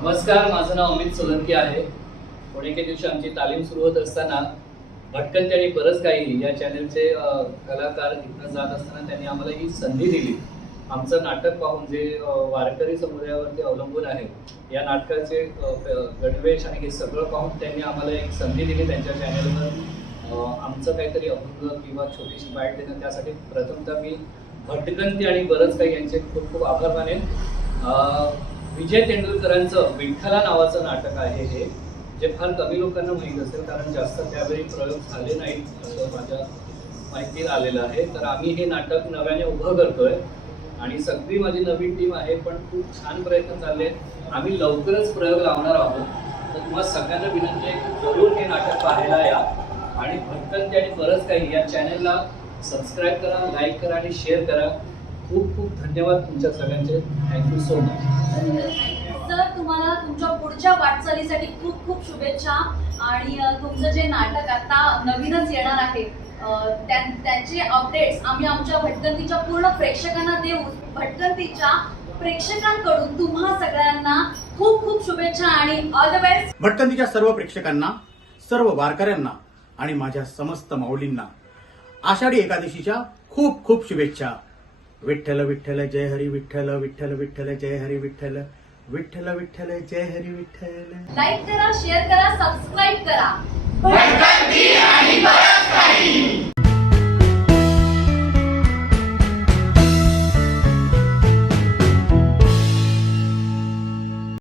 नमस्कार, माझं नाव अमित सोलंकी आहे. पुणे के दिवशी आमची तालीम सुरू होत असताना भटकंती आणि बरंच काही या चॅनलचे कलाकार इथं जात असताना त्यांनी आम्हाला ही संधी दिली. आमचं नाटक पाहून जे वारकरी समुदायावरती अवलंबून आहे या नाटकाचे गणवेश आणि हे सगळं पाहून त्यांनी आम्हाला एक संधी दिली त्यांच्या चॅनलवर आमचं काहीतरी अभंग किंवा छोटीशी बाईट देणं. त्यासाठी प्रथमतः मी भटकंती आणि बरंच काही यांचे खूप खूप आभार मानेन. विजय तेंडुलकरांचं विठ्ठला नावाचं नाटक आहे हे, जे फार कमी लोकांना माहीत असेल कारण जास्त त्यावेळी प्रयोग झाले नाहीत असं माझ्या माहितीत आलेलं आहे. तर आम्ही हे नाटक नव्याने उभं करतोय आणि सगळी माझी नवीन टीम आहे, पण खूप छान प्रयत्न चालले. आम्ही लवकरच प्रयोग लावणार आहोत. तर तुम्हाला सगळ्यांना विनंती आहे की जरूर हे नाटक पाहायला या आणि भटकंती आणि बरंच काही या चॅनलला सबस्क्राईब करा, लाईक करा आणि शेअर करा. खूप खूप धन्यवाद तुमच्या सगळ्यांचे. Thank you so much. सर, तुम्हाला तुमच्या पुढच्या वाटचालीसाठी खूप खूप शुभेच्छा. आणि तुमचं जे नाटक आता नवीनच येणार आहे त्याचे अपडेट्स आम्ही आमच्या भटकंतीच्या पूर्ण प्रेक्षकांना देऊ. भटकंतीच्या प्रेक्षकांकडून तुम्हा सगळ्यांना खूप खूप शुभेच्छा आणि ऑल द बेस्ट. भटकंतीच्या सर्व प्रेक्षकांना, सर्व वारकऱ्यांना आणि माझ्या समस्त माऊलींना आषाढी एकादशीच्या खूप खूप शुभेच्छा. विठ्ठल विठ्ठल जय हरी विठ्ठल, विठ्ठल विठ्ठल जय हरी विठ्ठल, विठ्ठल विठ्ठल जय हरी विठ्ठल. लाईक करा, शेअर करा, सबस्क्राईब करा. भटकंती आणि